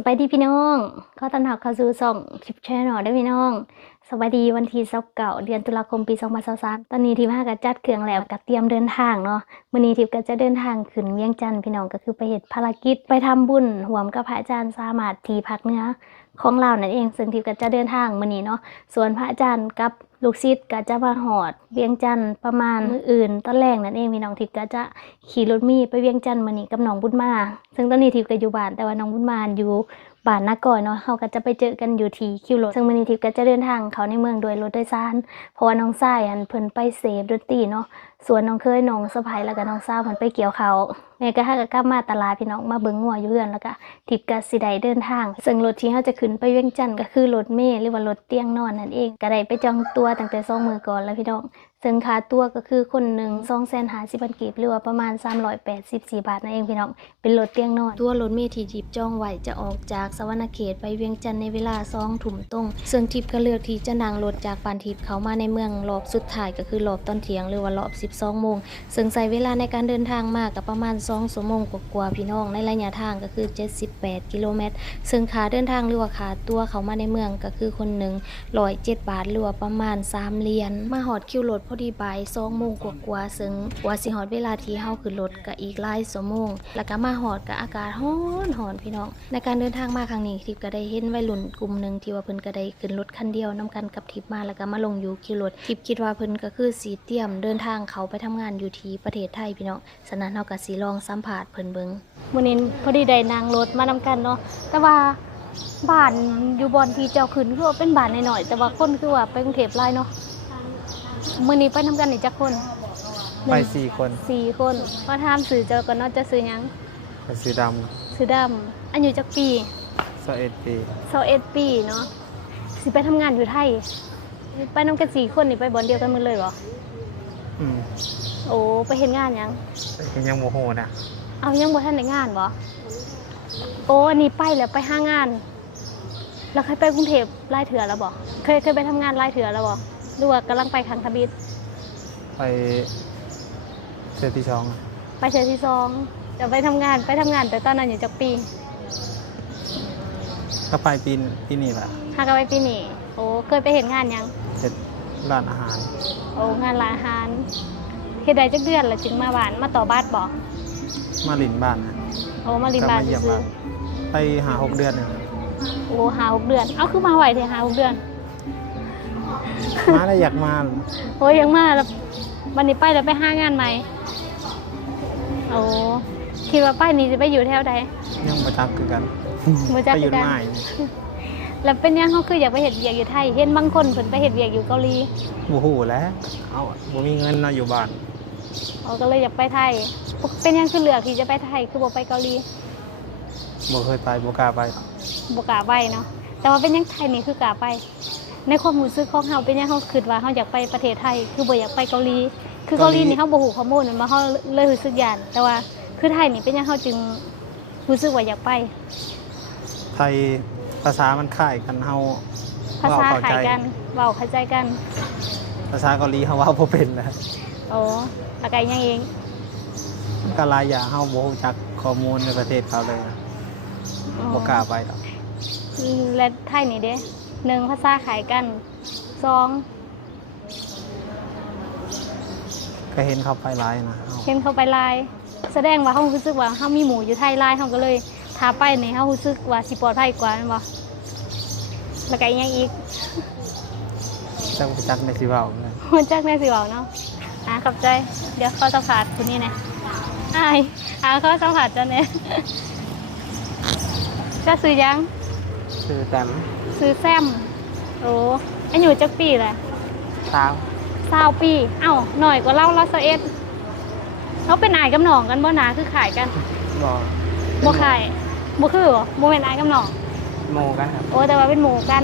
สบายดีพี่น้องขอต้อนรับเข้าสู่ช่องคลิปแชนแนลด้วยพี่น้องสวัสดีวันที่29เดือนตุลาคมปี2023ตอนนี้ทีมห้าก็จัดเครื่องแล้วกับเตรียมเดินทางเนาะมื้อนี้ทีมก็จะเดินทางขึ้นเวียงจันทร์พี่น้องก็คือไปเห็ดภารกิจไปทำบุญห่วมกับพระอาจารย์สามารถทีพักเนื้อ ของเรานั่นเอง ซึ่งทีมก็จะเดินทางมื้อนี้เนาะส่วนพระอาจารย์กับลูกศิษย์ก็จะมาหอด เวียงจันทน์ประมาณมื้ออื่นตอนแรกนั่นเองพี่น้องทิพย์ก็จะขี่รถมีไปเวียงจันทน์มื้อนี้กับน้องบุญมา ซึ่งตอนนี้ทิพย์ก็อยู่บ้านแต่ว่าน้องบุญมาอยู่ บ้านนาก่อยเนาะเขาก็จะไปเจอกันอยู่ที่คิวรถซึ่งมื้อนี้ทิพก็จะเดินทางเขาในเมืองโดยรถโดยสารเพราะว่าน้องชายอันเพิ่นไปเสพดนตรีเนาะส่วนน้องเคยน้องสะใภ้แล้วก็น้องสาวเพิ่นไปเกี่ยวเขาแม่ก็หาก็กลับมาตลาดพี่น้องมาเบิ่งงัวอยู่เรือนแล้วก็ทิพก็สิได้เดินทาง ซึ่งรถที่เราจะขึ้นไปเวียงจันทน์ก็คือรถเมล์หรือว่ารถเตียงนอนนั่นเองก็ได้ไปจองตัวตั้งแต่สองมือก่อนแล้วพี่น้อง ซึ่งค่าตัวก็คือคนหนึ่งสองแสนหาสิบันกีบหรือว่าประมาณ 384 บาทนั่นเองพี่น้อง เป็นรถเตียงนอน ตัวรถเมล์ที่ทิพย์จองไว้จะออกจากสวรรณเขตไปเวียงจันทน์ในเวลา2ทุ่มตรงซึ่งทิพย์ก็เลือกที่จะนั่งรถจากปานทิพเขามาในเมืองรอบสุดท้ายก็คือรอบตอนเที่ยงหรือว่ารอบ 12โมงซึ่งใช้เวลาในการเดินทางมากกับประมาณ2ชั่วโมงกว่าๆพี่น้องในระยะทางก็คือ 78 กิโลเมตร ซึ่งค่าเดินทางหรือว่าค่าตัวเขามาในเมืองก็คือคนหนึ่ง107บาทหรือว่าประมาณ3เหรียญมาหอดคิวรถพอดีบ่าย2โมงกว่าๆซึ่งกว่าสิหอดเวลาที่เฮาขึ้นรถก็อีกหลายชั่วโมง แล้วก็มาหอดก็อากาศร้อนหอนพี่น้อง ในการเดินทางมาครั้งนี้ทิพย์ก็ได้เห็นวัยรุ่นกลุ่มหนึ่งที่ว่าเพิ่นก็ได้ขึ้นรถคันเดียวนํกันกับทิพย์มาแล้วก็มาลงอยู่คิวรถทิพย์คิดว่าเพิ่นก็คือสีเตรียมเดินทางเขาไปทำงานอยู่ที่ประเทศไทยพี่น้องฉะนั้นเฮาก็สิลองสัมภาษณ์เพิ่นเบิ่งมื้อนี้พอดีได้นั่งรถมานํกันเนาะแต่ว่าบ้านอยู่บอนที่เจ้าขึ้นคือว่าเป็นบ้านน้อยๆแต่ว่าคนคือว่าไปกรุงเทพหลายเนาะ มื้อนี้ไปนํกันนี่จักคนไปสี่คนสี่คนมาถามสื่อเจ้าก่อนเนาะจะซื้อหยังไปสีดซื้อดำอายุจักปีำสเอ็ดปี21ปีเนาะสิไปทำงานอยู่ไทย ไปนำกันสี่คนนี่ไปบอนเดียวกันหมดเลยเหรออืมโอ้ไปเห็นงานหยังเป็นยังโมโหนะเอายังบ่ทันได้งานบ่โอ้อันนี้ไปแล้วไปห้างาน แล้วเคยไปกรุงเทพหลายเถื่อแล้วบ่เคยเคยไปทำงานหลายเถื่อแล้วบ่ หรือว่ากำลังไปครั้งทบิดไปเซตที่สองไปเชอที่สองจะไปทำงานไปทำงานแต่ตอนนั้นอยู่จักปีก็ไปปีนปีนี้แหละหากนไปปีนี้โอ้เคยไปเห็นงานหยังเสร็จร้านอาหารโอ้งานร้านอาหารเฮ็ดได้จักเดือนแล้วจึงมาบ้านมาต่อบ้านบ่มาลินบ้านนะโอ้มาลินบ้านก็เยี่ยมซื้อบ้านไปหาหกเดือนหนึ่งโอ้หาหกเดือน เอาคือมาไหวเถอะหาหกเดือน มาแล้วอยากมาโอ้ยยังมาแล้ววันนี้ไปแล้วไปห้างานใหม่โอ้คิดว่าไปนี่จะไปอยู่แถวใดยังประจักคือกันบ่จักไปคืออยู่กัน ไม้แล้วเป็นยังเขาคืออยากไปเห็ดเวียกอยู่ไทย เห็นบางคนเพิ่นไปเห็ดเวียกอยู่เกาหลีโมโหแล้วเอาบ่มีเงินเนาะอยู่บ้านเขาก็เลยอยากไปไทย เป็นยังคือเลือกที่จะไปไทย คือบ่ไปเกาหลีบ่เคยไปบ่กล้าไปหรอกบ่กล้าไปเนาะ แต่ว่าเป็นยังไทยนี่คือกล้าไป ในความรู้สึกของเฮาเป็นยังเฮาคิดว่าเฮาอยากไปประเทศไทย คือบ่อยากไปเกาหลี คือเกาหลีนี่เฮาบ่ฮู้ข้อมูลมันมาเฮาเลยรู้สึกย่านแต่ว่าคือไทยนี่เป็นยังเฮาจึงรู้สึกว่าอยากไป ไทยภาษามันคล้ายกันเฮาภาษาเว้คล้ายใจกันเว้าเข้าใจกัน ภาษาเกาหลีเฮาเว่าบ่เป็นนะโอ้แล้วก็อีกอย่างเองมันก็หลายอย่างเฮาบ่รู้จักข้อมูลในประเทศเขาเลยนะอ๋อบ่กล้าไปหรอกอืมและไทยนี่เด้ หนึ่งภาษาขายกันสองก็เห็นเขาไปหลายนะเฮาเห็นเขาไปไลน์แสดงว่าเขารู้สึกว่าเขามีหมูอยู่ไทยไลน์เขาก็เลยทาไปนี่เขารู้สึกว่าสิปลอดภัยกว่าแม่นบ่แล้วก็อีกอย่างอีกจักบ่จักในสิเว้าเลยมันจักแน่สิเว้าเนาะอ่าขอบใจ เดี๋ยวเขาสัมผัสคนนี้นะอายอ่าเขาสัมผัสจ้ะเนี่ยจะซื้อยังชื่อแต้ม ซื้อแซมโอ้อายุจักปีแหละสาวสาวปี เอ้าหน่อยกว่าเล่าเราสเอ็ดเขาเป็นนายกับหนองกันบ่นาคือขายกันบ่บ่ขายบ่คือบ่บ่เป็นนายกับหนองโมกันครับโอ้แต่ว่าเป็นหมู่กัน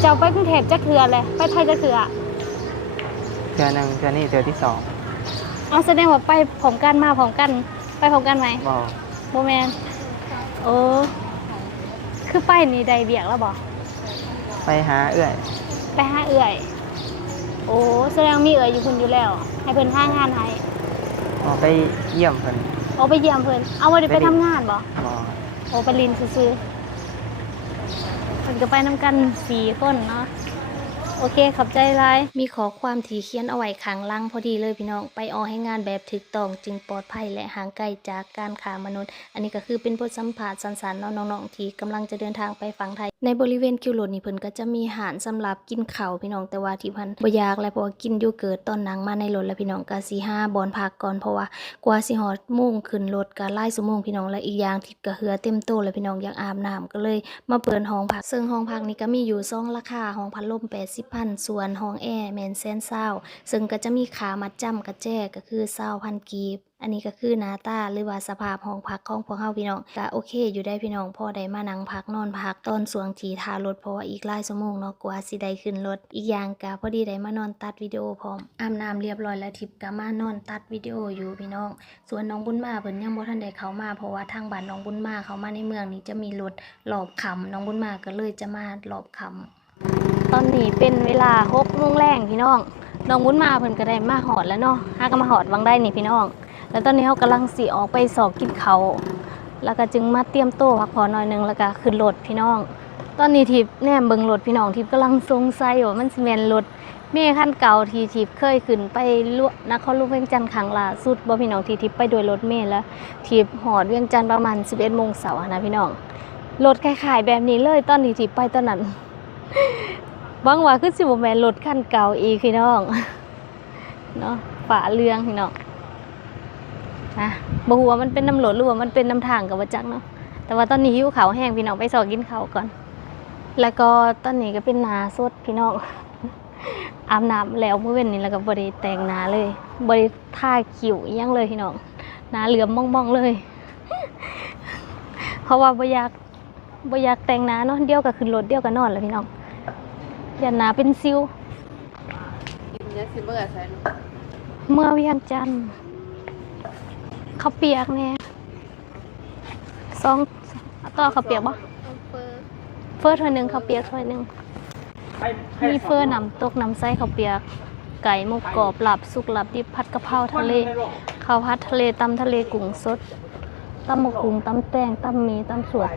เจ้าไปกรุงเทพจักเทือเลยไปไทยจักเทือเทือหนึงเทือนี้เทือที่สองเอาแสดงว่าไปพร้อมกันมาพร้อมกัน ไปพร้อมกันไหมบ่บ่แม่นโอ้ คือไปนี่ได้เบียกแล้วบ่ไปหาเอื้อยไปหาเอื่อย โอ้แสดงว่ามีเอื่อยอยู่พุ่นอยู่แล้ว ให้เพิ่นหางานให้ออกไปเยี่ยมเพิ่นเอาไปเยี่ยมเพิ่นเอาบ่ได้ไปทำงานบ่บ่โอปลินซื่อๆมันก็ไปนำกันสี่คนเนาะ โอเคขอบใจหลายมีขอความที่เขียนเอาไว้ข้างล่างพอดีเลยพี่น้อง ไปออให้งานแบบถูกต้องจึงปลอดภัยและห่างไกลจากการขามนุษย์ อันนี้ก็คือเป็นบทสัมภาษณ์สั้นๆเนาะน้องๆที่กำลังจะเดินทางไปฝั่งไทย ในบริเวณคิวโรดนี่เพิ่นก็จะมีอาหารสำหรับกินเข้าพี่น้องแต่ว่าที่พันบ่อยากและเพราะว่ากินอยู่เกิดตอนนังมาในรถแล้วพี่น้องก็สิหาบอนพักก่อนเพราะว่ากว่าสิฮอดมุ่งขึ้นรถก็หลายชั่วโมงพี่น้องและอีกอย่างทิพย์ก็เหือเต็มโตแล้วพี่น้องอยากอาบน้ำก็เลย มาเปิดห้องพักซึ่งห้องพักนี้ก็มีอยู่สองราคาห้องพัดลม80พันส่วนห้องแอร์แมนแซนเศร้าซึ่งก็จะมีขามัดจำกระแจก็คือเศร้าพันกีบ อันนี้ก็คือหน้าตาหรือว่าสภาพห้องพักของพวกเฮาพี่น้องก็โอเค อยู่ได้พี่น้องพอได้มานั่งพักนอนพักตอนสวงทีทารถเพราะว่าอีกหลายชั่วโมงเนาะกว่าสิได้ขึ้นรถอีกอย่างก็พอดีได้มานอนตัดวิดีโอพร้อมอาบน้ำเรียบร้อยแล้วทิพย์ก็มานอนตัดวิดีโออยู่พี่น้อง ส่วนน้องบุญมาเพิ่นยังบ่ทันได้เข้ามาเพราะว่าทางบ้านน้องบุญมาเข้ามาในเมืองนี้จะมีรถหลอบคำน้องบุญมาก็เลยจะมาหลอบคำ อนนี้เป็นเวลา6โมงแรงพี่น้องน้องบุญมาเพิ่นก็ได้มาหอดแล้วเนาะหาก็มาหอดวังได้นี่พี่น้อง แล้วตอนนี้เฮากำลังสิออกไปสอบกินเขาแล้วก็จึงมาเตรียมโต๊ะพักผ่อนหน่อยนึงแล้วก็ขึ้นรถพี่น้อง ตอนนี้ทิพย์แนมเบิ่งรถพี่น้องทิพย์กำลังสงสัยว่ามันสิแมนรถเมคันเก่าทีทิพย์เคยขึ้นไปลวนครหลวงเวียงจันทร์ครั้งล่าสุดบ่พี่น้องทีทิพย์ไปโดยรถเมล์แล้วทิพย์หอดเวียงจันทร์ประมาณ 11โมงเช้าอะนะพี่น้องรถคล้ายๆแบบนี้เลยตอนที่ทิพย์ไปตอนนั้น หวังว่าคือสิบ่แม่นรถคันเก่าอีกพี่น้องเนาะฝาเรืองพี่น้องนะบ่ฮู้ว่ามันเป็นน้ำรถหรือว่ามันเป็นน้ำทางกับว่าจักเนาะแต่ว่าตอนนี้หิวขาแห้งพี่น้องไปสอกินเขาก่อน แล้วก็ตอนนี้ก็เป็นนาสดพี่น้องอาบน้ำแล้วเมื่อเว้นนี้แล้วก็บริแต่งนาเลยบริท่าคิวยังเลยพี่น้องนาเหลือมมองๆเลย เพราะว่าบ่อยากบ่อยากแต่งนาเนาะเดียวก็ขึ้นรถเดียวก็นอนแล้วพี่น้อง อย่าหนาเป็นซิว กินเนื้อซิเบอร์ใส่ลูกเมื่อเวียงจันทร์เขาวเปียกแน่สองต่อเขาวเปียกบ่เฟอร์เฟอร์ถ้วยหนึ่งเขาวเปียกถ้วยหนึ่งมีเฟอร์น้ำตกน้ำไส้ข้าวเปียก ไก่หมุกกรอบหลับสุกหลับดิบผัดกะเพราทะเลข้าวผัดทะเลตำทะเลกุ้งสดตำหมกกุ้งตำแตงตำหมีตำสวด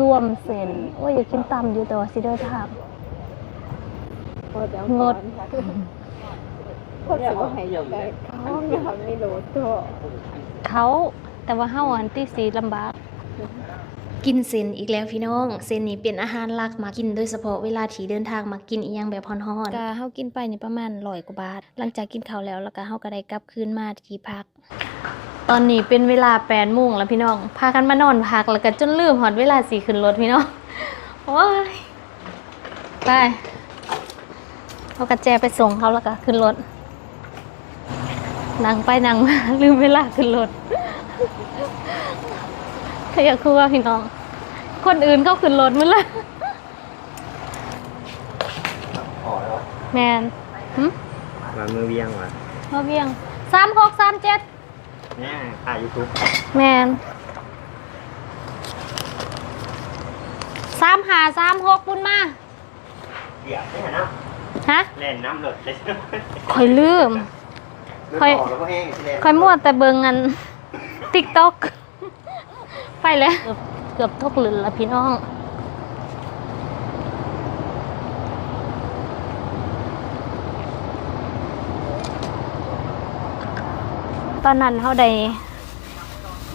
รวมเส้นโอ้ยอยากกินตำอยู่แต่ว่าสิเดินทาง พอจะงดพอจะว่าให้อยู่ได้ห้องยังไม่รู้ตัวเขาแต่ว่าเฮาอันที่สีลำบาก กินเส้นอีกแล้วพี่น้องเส้นนี้เป็นอาหารหลักมากินโดยเฉพาะเวลาที่เดินทางมากินอีหยังแบบฮ้อนๆก็เฮากินไปนี่ประมาณ100กว่าบาท หลังจากกินข้าวแล้วแล้วก็เฮาก็ได้กลับคืนมาที่พัก ตอนนี้เป็นเวลา8โมงแล้วพี่น้อง พากันมานอนพักแล้วก็จนลืมฮอดเวลาสิขึ้นรถพี่น้องโอ้ยไป เอากระแจไปส่งเขาแล้วก็ขึ้นรถนั่งไปนั่งมาลืมเวลาขึ้นรถถ้าอยากคือว่าพี่น้อง คนอื่นเขาขึ้นรถมั้งละแมนหึมามือเวียงว่ะมาเบียงสามหกสามเจ็ดเนี่ยถ่ายยูทูบแมนสามหาสามหกบุญมาเดี๋ยวนี่นะ ฮะเล่นน้ำเลยเลยคอยลืมค่อย แล้วก็แห้งสิเลยคอยมั่วแต่เบิงอันติ๊กต็อกไปเลยเกือบเกือบทุกหลืนละพี่น้องตอนนั้นเขาได้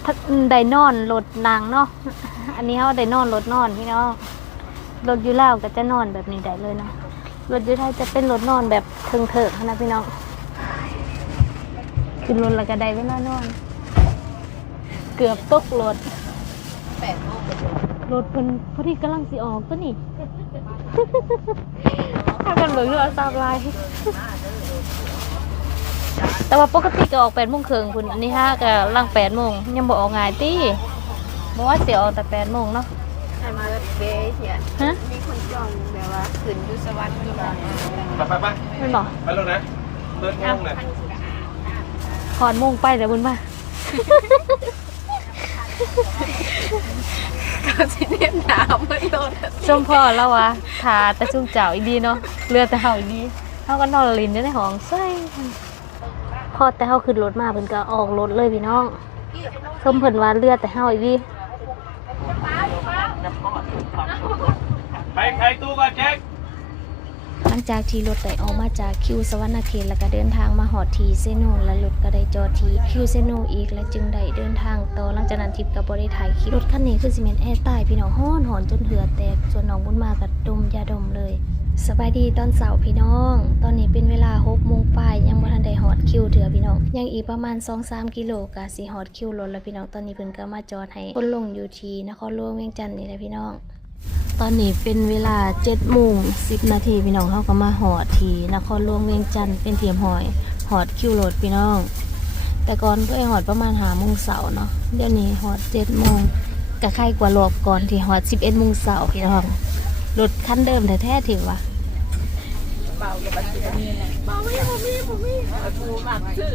ทัได้นอนรถนางเนาะ อันนี้เขาได้นอนรถนอนพี่น้อง รถอยูเล่าวก็จะนอนแบบนี้ได้เลยเนาะ รถอยูไทยจะเป็นรถนอนแบบเถิงๆนะพี่น้องขึ้นรถแล้วก็ได้เวลานอน เกือบตกรถแปดโมงรถเพิ่นพอดีกำลังสิออกตัวนี่ถ้ากันเบิกเรือตามลายแต่ว่าปกติก็ออกแปดโมงครึ่งคุณอันนี้ฮะก็ลังแปดโมงยังบอกออกง่ายตีบอกว่าเสียออกแต่แปดโมงเนาะไอ้เบิร์ ดเบย์เนี่ยฮะ มีคนจองแบบว่าขึ้นอยุสวรรค์ที่บ้านไปไปไปไม่บอกไปแล้วนะเลิกงงเลยขอนโมงไปเดี๋ยวบุญมาเขาสิเนียนหนาวไม่โดนชมพ่อแล้ววะทาแต่ชุ่มเจ้าอีดีเนาะเรือแต่เฮาอีดีเฮาก็นอนลินอยู่ในห้องใส่พอแต่เฮาขึ้นรถมาเพิ่นก็ออกรถเลยพี่น้องชมเพิ่นว่าเรือแต่เฮาอีดี หลังจากที่รถได้ออกมาจากคิวสวรรณเขตแล้วก็เดินทางมาหอดทีเซโนและรถก็ได้จอดทีคิวเซโนอีกและจึงได้เดินทางต่อหลังจากนั้นทิพย์กับบริถ่ายคลิปรถคันนี้คือซีเมนแอร์ใต้พี่น้องห้อนหอนจนเหือแตกส่วนน้องบุญมากับดมยาดมเลยสบายดีตอนเสาร์พี่น้อง ตอนนี้เป็นเวลา6โมงปลายยังบ่ทันได้ฮอดคิวเถื่อพี่น้อง ยังอีกประมาณ2-3กิโลกะสิฮอดคิวรถแล้วพี่น้องตอนนี้เพิ่นก็มาจอดให้คนลงอยู่ที่นครหลวงเวียงจันทน์นี่แหละพี่น้อง ตอนนี้เป็นเวลา7โมง10นาทีพี่น้องเฮาก็มาฮอดทีนครหลวงเวียงจันทน์เป็นเทียมหอยฮอดคิวโรถพี่น้อง แต่ก่อนก็ฮอหอดประมาณ5โมงเช้าเนาะเดี๋ยวนี้ฮอด7โมงก็ใครกว่ารอบก่อนที่ฮอด11โมงเช้าพี่น้องรถคันเดิมแท้ๆถือว่าเบากับบัตรนี้แหละเบาไม่ผมมีผมมีถูมากชื่อ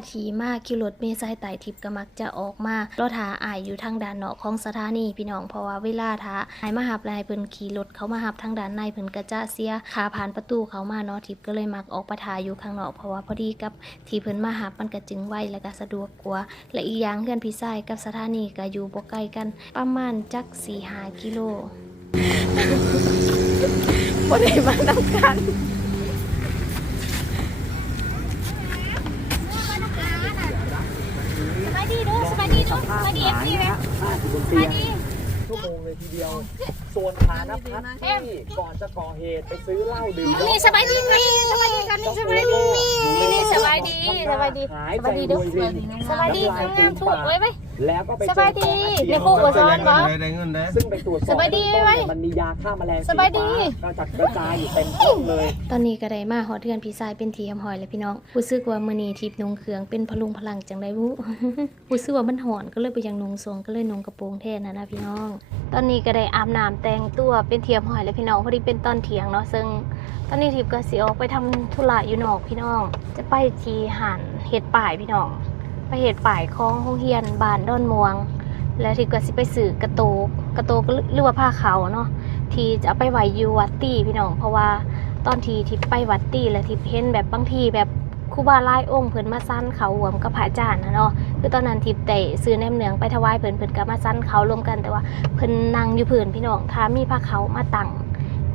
เพราะเวลาถีมาคิวรถเมล์สายไต่ทิพย์ก็มักจะออกมารอทาอายอยู่ทางด้านนอกของสถานีพี่น้องเพราะว่าเวลาท้าอายมาหับลายเพิ่นขี่รถเขามาหับทางด้านในเพิ่นก็จะเสียขาผ่านประตูเขามาเนาะทิพย์ก็เลยมักออกไปทาอยู่ข้างนอกเพราะว่าพอดีกับที่เพิ่นมาหับมันก็จึงไวและก็สะดวกกว่าและอีกอย่างเพื่อนพี่ชายกับสถานีก็อยู่บ่ไกลกัน ประมาณจัก4-5กิโลคนไหนมาน้ำกัน สบายดีดู สบายดีดูสบายดี FC ไหมสบายดีชั่วโมงเลยทีเดียว ส่วนฐานพัฒน์ที่ก่อนจะก่อเหตุไปซื้อเหล้าดื่มนี่สบายดีนี่สบายดีกันนี่สบายดีนี่นี่สบายดีสบายดีหายใจรวยรินสบายดีงามๆถูกไว้ไหม แล้วก็ไปสบายดีเดี๋ยวพูดกับซ้อนบ่ ได้เงินได้ซึ่งไปตรวจสอบสบายดีไหมมันมียาฆ่าแมลงสบายดี กระจัดกระจายอยู่เต็มห้องเลย ตอนนี้ก็ได้มาหอเทือนพี่ชายเป็นทีมหอยเลยพี่น้องรู้สึกว่ามื้อนี้ทิพย์นุงเครื่องเป็นพลุงพลังจังได๋วุรู้สึกว่ามันหอนก็เลยไปยังนุงทรงก็เลยนุงกระโปรงแทนนะนะพี่น้อง ตอนนี้ก็ได้อาบน้ำแต่งตัวเป็นเทียมหอยเลยพี่น้องพอดีเป็นตอนเที่ยงเนาะซึ่ง ตอนนี้ทิพย์ก็สิออกไปทำธุระอยู่นอกพี่น้อง จะไปที่หันเฮ็ดป่ายพี่น้อง ไปเฮ็ดป่ายของโรงเรียนบ้านดอนม่วง แล้วทิพย์ก็สิไปซื้อกระโตกกระโตกหรือว่าผ้าเขาเนาะที่จะเอาไปไหวอยู่วัดตี้พี่น้องเพราะว่าตอนที่ทิพย์ไปวัดตี้แล้วทิพย์เห็นแบบบางทีแบบครูบาหลายองค์เพิ่นมาสั้นเขารวมกับพระอาจารย์นะเนาะคือตอนนั้นทิพย์ได้ซื้อแนมเนืองไปถวายเพิ่นเพิ่นก็มาสั้นเขารวมกันแต่ว่าเพิ่นนั่งอยู่พื้นพี่น้องถ้ามีผ้าเขามาตั้ง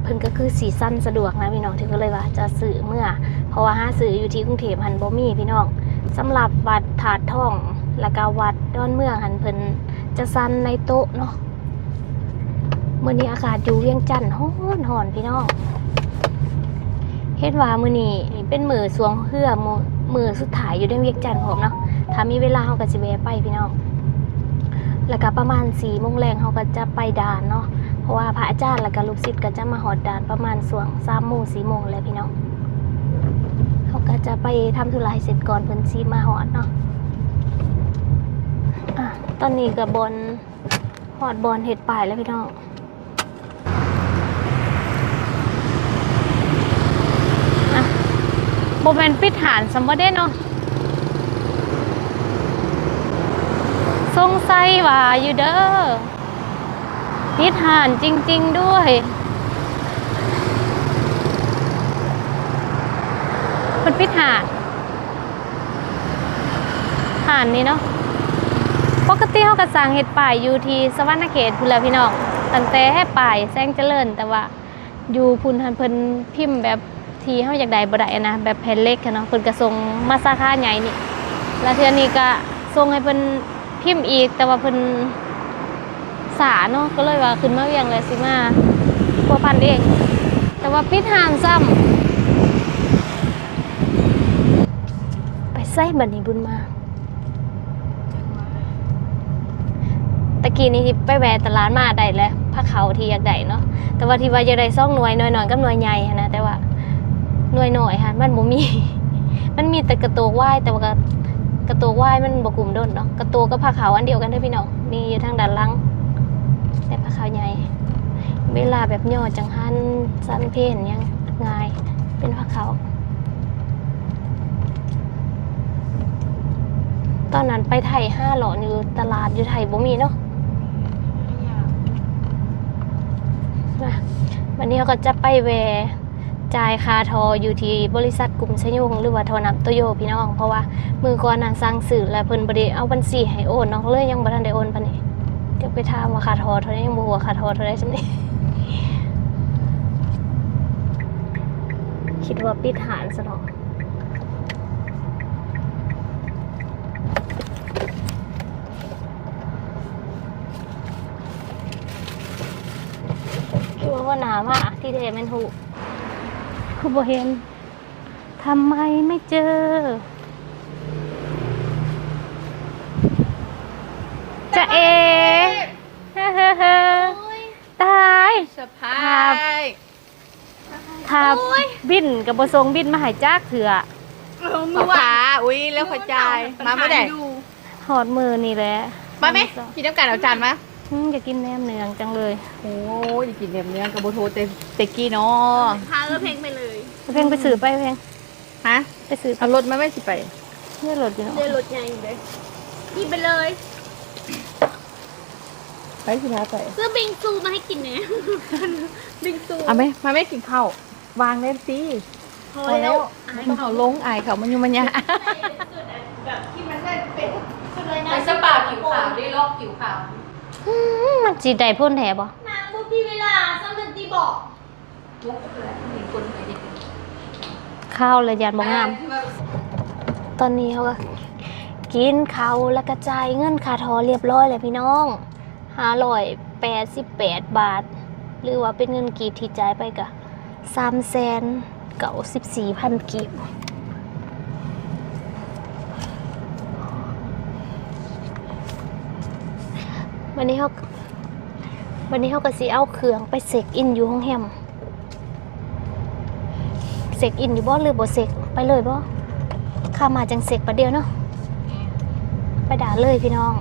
เพิ่นก็คือสีสั้นสะดวกนะพี่น้องถึงก็เลยว่าจะซื้อเมื่อ เพราะว่าหาซื้ออยู่ที่กรุงเทพหันบ่มีพี่น้องสำหรับวัดาดทอง แล้วก็วัดดอนเมืองหันเพิ่นจะสั้นในโต๊ะเนาะมื่อนี้อากาศอยู่เวียงจันทน์ฮ้อนหอนพี่น้องเฮ็ดว่ามื้อนี้เป็นมือสวงเฮือมือมือสุดท้ายอยู่ในเวียงจันทน์ผมเนาะถ้ามีเวลาเฮาก็สิแวะไปพี่น้องแล้วก็ประมาณ4โมงแรงเฮาก็จะไปด่านเนาะเพราะว่าพระอาจารย์แล้วก็ลูกศิษย์ก็จะมาฮอดด่านประมาณช่วง3โมง4โมงแล้วพี่น้องเขาก็จะไปทำธุระเสร็จก่อนเพิ่นสิมาฮอดเนาะ ตอนนี้ก็บนฮอดบอนเฮ็ดป้ายแล้วพี่น้องโบแมนปิดฐานสมบเด้เนาะสงสัยว่าอยู่เด้อปิดฐานจริง ๆ ด้วยมันปิดฐานฐานนี้เนาะ ปกติเขากระสังเห็ดป่ายอยู่ที่สวรรณเขตพุ่นแลพี่น้องตั้งแต่ให้ป่ายแซงเจริญ แต่ว่าอยู่พุ่นหันเพิ่นพิมพ์แบบทีเฮาอยากได้บ่ได้นะแบบแผ่นเล็กอะเนาะเพิ่นก็ส่งมาสาขาใหญ่นี่แล้วเทื่อนี้ก็ส่งให้เพิ่นพิมพ์อีก แต่ว่าเพิ่นสาเนาะก็เลยว่าขึ้นมาเวียงเลยสิมาพัวพันเอง แต่ว่าปิดหางซ้ำไปใส่บัดนี้บุญมา ตะ กี้นี้ที่ไปแวะตลาดมาได้แล้วผ้าเขาที่อยากได้เนาะแต่ว่าที่ว่าอยากได้ซ่องหน่วยหน่อยหน่อยๆกับหน่วยใหญ่หั้นะแต่ว่าหน่วยหน่อยค่ะมันบ่มี มันมีแต่กระตกว่ายแต่ว่ากระตกว่ายมันบ่กลุ่มด้นเนาะกระโตกกับผ้าขาอันเดียวกันเด้พี่น้องนี่อยู่ทางด้านหลังแต่ผ้าขาใหญ่เวลาแบบย่อจังหันสั้นเพนยังง่ายเป็นผ้าขาตอนนั้นไปไทยห้าหลอนอยู่ตลาดอยู่ไทยบ่มีเนาะ มาวันนี้เขาก็จะไปแวจ่ายค่าทออยู่ที่บริษัทกลุ่มชยงหรือว่าทอนับโตโยพี่น้อง เพราะว่ามือก่อนน่ะสร้างสื่อและเพิ่นบดีเอาบัญชีให้โอนน้องเลยยังบ่ทันได้โอนปานนี้เดี๋ยวไปถามว่าค่าทอเท่าใดยังบ่ฮู้ว่าค่าทอเท่าใดซั่นนี่คิดว่าปิดหานซะเนาะคิดว่าว่าหนามาก ที่เทแมันถูกคือบ่เห็นทำไมไม่เจอ จะเอเฮ้เฮ้เฮ้ตายสะพาครับยถ้าบินกับบทรงบินมาหายจากเถื่อมือขาอุ้ยแล้วเข้าใจมาเมื่อไหร่หอดมือนี่แหละมาไหมกินน้ำกันเอาจานมา อืมอยากกินแหนมเนืองจังเลยโอ้ยอยากกินเนื้อเนื้อกับโบโทเตเตกี้เนาะเพลงไปสื่อไปเพลงฮะไปสื่อเอารถมาไม่สิไปเพื่อรถอยู่เนาะเลยรถใหญ่เลยกินไปเลย ไปสิพาไปซื้อบิงซูมาให้กินเนี่ยบิงซูเอาไหมมาไม่กินข้าววางเล่นสิพอพอแล้แล้ววไม่ต้องเอาลงอายเขามันอยุ่มันยะไปสปาผิวขาวได้ลอกผิวขาว อืมมันจีได้พ่นแถบ่นางบุพี่เวลาสมันตีบอกข้าวเลยยานบ่งาม ตอนนี้เขาก็กินข้าวแล้วกระจายเงินคาทอเรียบร้อยเลยพี่น้องห้าร้อยแปดสิบแปดบาท หรือว่าเป็นเงินกีบที่จ่ายไปกะสามแสนเก้าสิบสี่พันกีบ วันนี้เขาวันนี้เขาก็สิเอาเครื่องไปเสกอินอยู่ห้องแฮมเสกอินอยู่บ่หรือบ่เสกไปเลยบ่ข้ามาจังเสกประเดียวเนาะไปด่านเลยพี่น้อง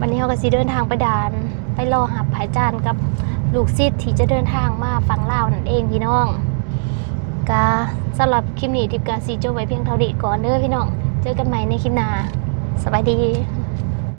วันนี้เขาก็สิเดินทางไปด่าน ไปรอหับผายจานกับลูกซิดที่จะเดินทางมาฝั่งลานั่นเองพี่น้องกาสำหรับคลิปนี้ทิปกาซีโจไว้เพียงเท่านี้ก่อนเด้อพี่น้อง เจอกันใหม่ในคลิปหน้าสบายดี